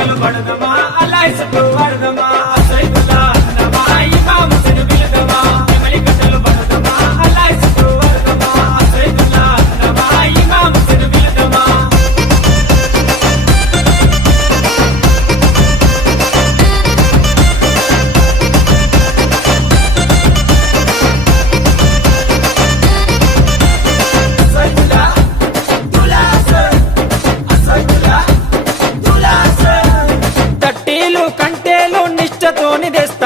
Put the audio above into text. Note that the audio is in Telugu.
కట్టలు పడదమా అలా ఇసుకు పడదమా సైదులా అన్నమా ఇమాము సిను బిలదమా నెమలి కట్టలు పడదమా అలా ఇసుకు పడదమా సైదులా అన్నమా ఇమాము సిను బిలదమా తట్టీలు కంటేలు నిష్టతోని తెస్తా